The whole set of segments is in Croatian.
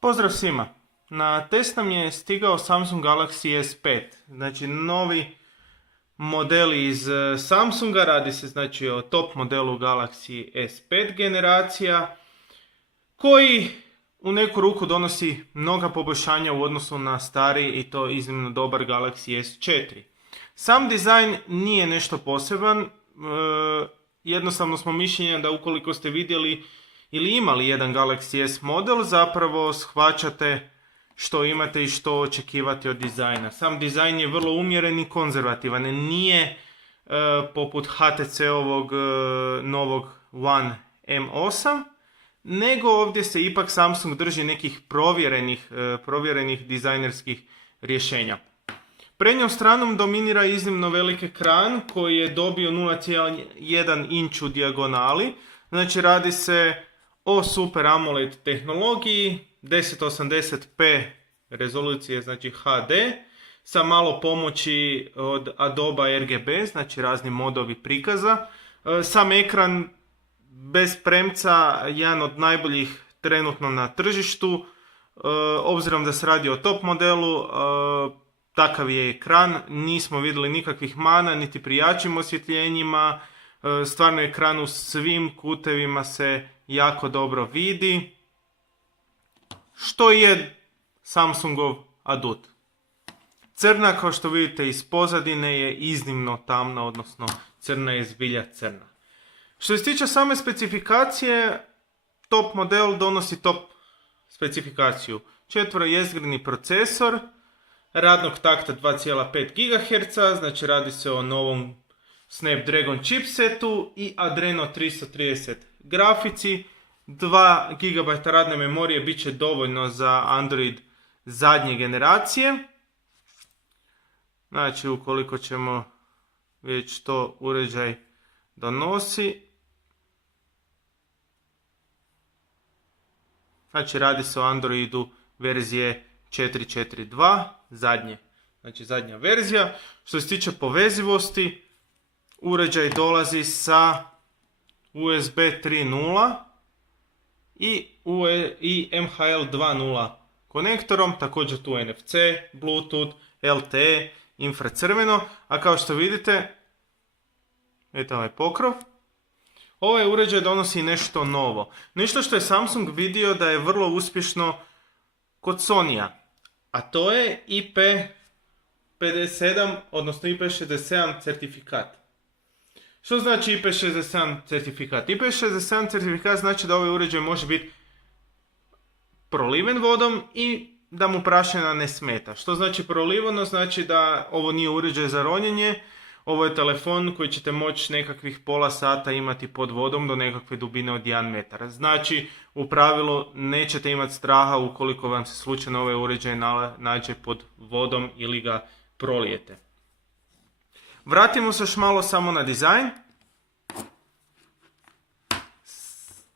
Pozdrav svima! Na test nam je stigao Samsung Galaxy S5, znači novi model iz Samsunga, radi se znači o top modelu Galaxy S5 generacija, koji u neku ruku donosi mnoga poboljšanja u odnosu na stari i to iznimno dobar Galaxy S4. Sam dizajn nije nešto poseban, jednostavno smo mišljenja da ukoliko ste vidjeli ili imali jedan Galaxy S model, zapravo shvaćate što imate i što očekivati od dizajna. Sam dizajn je vrlo umjeren i konzervativan, nije poput HTC-ovog novog One M8, nego ovdje se ipak Samsung drži nekih provjerenih dizajnerskih rješenja. Prednjom stranom dominira iznimno velik ekran koji je dobio 0,1 inč u dijagonali, znači radi se o Super AMOLED tehnologiji, 1080p rezolucije, znači HD, sa malo pomoći od Adobe RGB, znači razni modovi prikaza. Sam ekran bez premca, jedan od najboljih trenutno na tržištu, obzirom da se radi o top modelu, takav je ekran, nismo vidjeli nikakvih mana, niti pri jačim osvjetljenjima, stvarno ekran u svim kutevima se jako dobro vidi, što je Samsungov adut. Crna, kao što vidite iz pozadine, je iznimno tamna, odnosno crna je zbilja crna. Što se tiče same specifikacije, top model donosi top specifikaciju. 4-jezgreni procesor, radnog takta 2,5 GHz, znači radi se o novom Snapdragon chipsetu i Adreno 330 grafici. 2 GB radne memorije bit će dovoljno za Android zadnje generacije. Znači, ukoliko ćemo vidjeti što uređaj donosi. Znači, radi se o Androidu verzije 4.4.2, zadnja verzija. Što se tiče povezivosti, uređaj dolazi sa USB 3.0 i MHL 2.0 konektorom, također tu NFC, Bluetooth, LTE, infracrveno, a kao što vidite, eto ovaj pokrov, ovaj uređaj donosi nešto novo. Nešto što je Samsung vidio da je vrlo uspješno kod Sonya, a to je IP57, odnosno IP67 certifikat. Što znači IP67 certifikat? IP67 certifikat znači da ovaj uređaj može biti proliven vodom i da mu prašina ne smeta. Što znači prolivano? Znači da ovo nije uređaj za ronjenje, ovo je telefon koji ćete moći nekakvih pola sata imati pod vodom do nekakve dubine od 1 metar. Znači, u pravilu nećete imati straha ukoliko vam se slučajno ovaj uređaj nađe pod vodom ili ga prolijete. Vratimo se još malo samo na dizajn.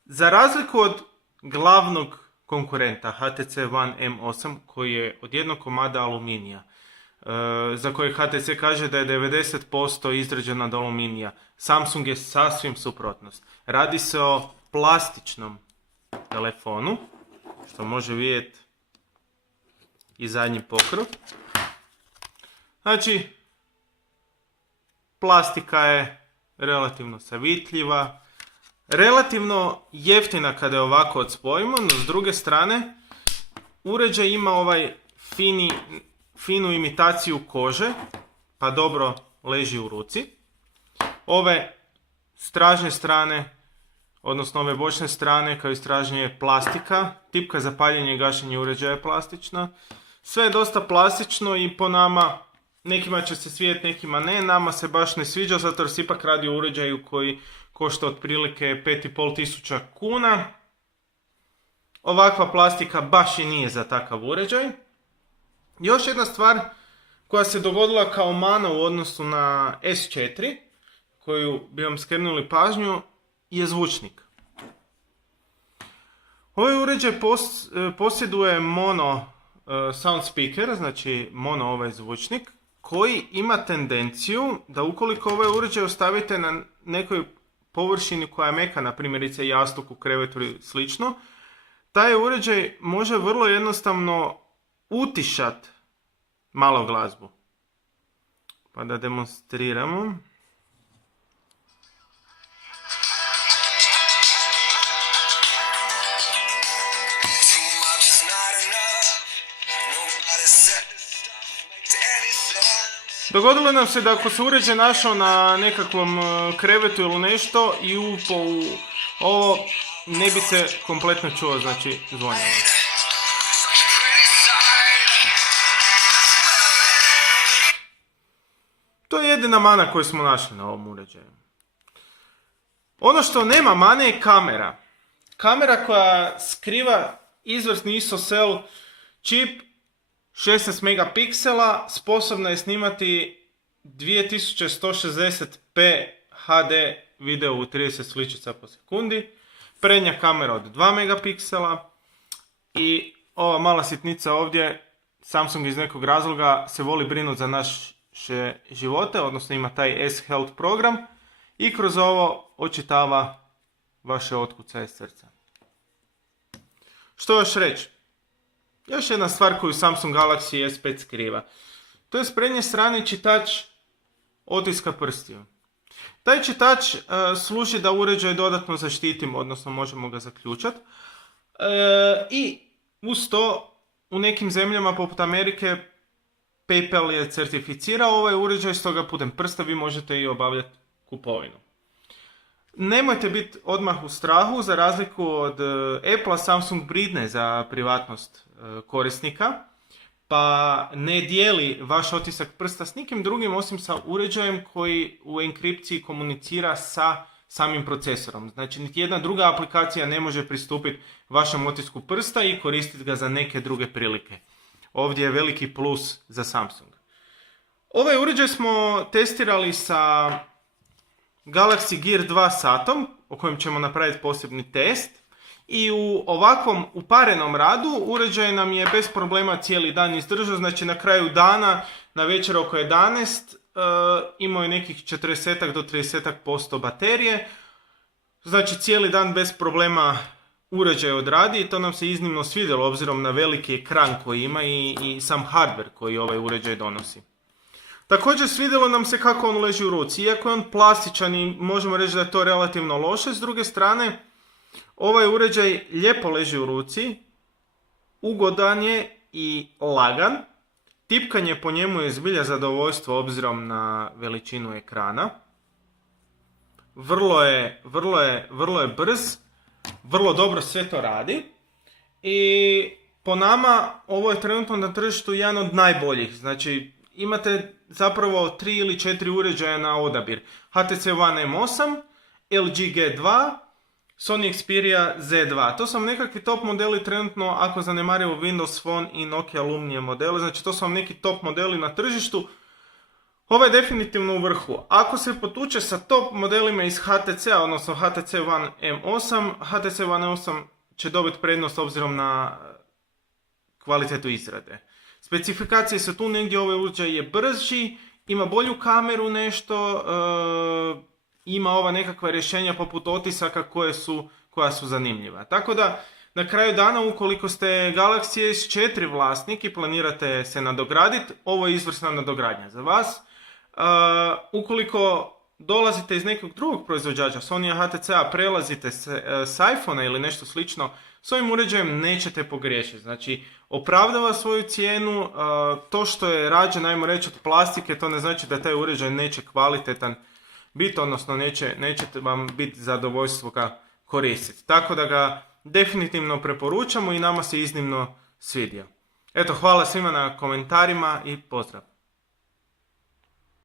Za razliku od glavnog konkurenta HTC One M8 koji je od jednog komada aluminija, za koje HTC kaže da je 90% izrađen od aluminija, Samsung je sasvim suprotnost. Radi se o plastičnom telefonu, što može vidjeti i zadnji pokrov. Znači, plastika je relativno savitljiva, relativno jeftina kada je ovako odspojimo, no s druge strane uređaj ima ovaj finu imitaciju kože, pa dobro leži u ruci. Ove stražnje strane, odnosno ove bočne strane kao i stražnje je plastika, tipka za paljenje i gašenje uređaja je plastična. Sve je dosta plastično i po nama, nekima će se svidjeti, nekima ne, nama se baš ne sviđa zato jer se ipak radi o uređaju koji košta otprilike 5.500 kuna. Ovakva plastika baš i nije za takav uređaj. Još jedna stvar koja se dogodila kao mana u odnosu na S4, koju bi vam skrenuli pažnju, je zvučnik. Ovaj uređaj posjeduje mono sound speaker, znači mono ovaj zvučnik, koji ima tendenciju da ukoliko ovaj uređaj ostavite na nekoj površini koja je meka, na primjerice jastuk u krevetu ili slično, taj uređaj može vrlo jednostavno utišat malo glazbu. Pa da demonstriramo. Dogodilo nam se da ako se uređaj našao na nekakvom krevetu ili nešto i upao u ovo, ne bi se kompletno čuo, znači zvonjeno. To je jedina mana koju smo našli na ovom uređaju. Ono što nema mane je kamera. Kamera koja skriva izvrsni ISOCELL čip 16 megapiksela, sposobna je snimati 2160p HD video u 30 sličica po sekundi, prednja kamera od 2 megapiksela i ova mala sitnica ovdje, Samsung iz nekog razloga se voli brinuti za naše živote, odnosno ima taj S-Health program i kroz ovo očitava vaše otkucaje srca. Što još reći? Još jedna stvar koju Samsung Galaxy S5 skriva. To je s prednje strane čitač otiska prstiju. Taj čitač služi da uređaj dodatno zaštitimo, odnosno možemo ga zaključati. I uz to u nekim zemljama poput Amerike PayPal je certificirao ovaj uređaj, stoga putem prsta vi možete i obavljati kupovinu. Nemojte biti odmah u strahu, za razliku od Apple, Samsung brine za privatnost korisnika, pa ne dijeli vaš otisak prsta s nikim drugim osim sa uređajem koji u enkripciji komunicira sa samim procesorom. Znači, niti jedna druga aplikacija ne može pristupiti vašem otisku prsta i koristiti ga za neke druge prilike. Ovdje je veliki plus za Samsung. Ovaj uređaj smo testirali sa Galaxy Gear 2 satom, o kojem ćemo napraviti posebni test. I u ovakvom uparenom radu uređaj nam je bez problema cijeli dan izdržao, znači na kraju dana, na večer oko 11, imao je nekih 40 do 30% baterije. Znači cijeli dan bez problema uređaj odradi i to nam se iznimno svidjelo obzirom na veliki ekran koji ima i sam hardware koji ovaj uređaj donosi. Također svidjelo nam se kako on leži u ruci, iako je on plastičan i možemo reći da je to relativno loše, s druge strane ovaj uređaj lijepo leži u ruci, ugodan je i lagan, tipkanje po njemu je zbilja zadovoljstvo obzirom na veličinu ekrana, vrlo je brz, vrlo dobro sve to radi i po nama ovo je trenutno na tržištu jedan od najboljih, znači imate zapravo 3 ili 4 uređaja na odabir. HTC One M8, LG G2, Sony Xperia Z2. To su vam nekakvi top modeli trenutno ako zanemarimo Windows Phone i Nokia Lumia modele. Znači to su vam neki top modeli na tržištu. Ovo je definitivno u vrhu. Ako se potuče sa top modelima iz HTC-a, odnosno HTC One M8, HTC One M8 će dobiti prednost obzirom na kvalitetu izrade. Specifikacije su tu negdje, ovaj uređaj je brži, ima bolju kameru nešto, ima ova nekakva rješenja poput otisaka koja su zanimljiva. Tako da, na kraju dana, ukoliko ste Galaxy S4 vlasnik i planirate se nadograditi, ovo je izvrsna nadogradnja za vas. Ukoliko dolazite iz nekog drugog proizvođača, Sony, HTC-a, prelazite s iPhone-a ili nešto slično, s ovim uređajem nećete pogriješiti. Znači, opravdava svoju cijenu, to što je rađen, ajmo reći, od plastike, to ne znači da taj uređaj neće kvalitetan biti, odnosno nećete vam biti zadovoljstvo ga koristiti. Tako da ga definitivno preporučamo i nama se iznimno svidio. Eto, hvala svima na komentarima i pozdrav!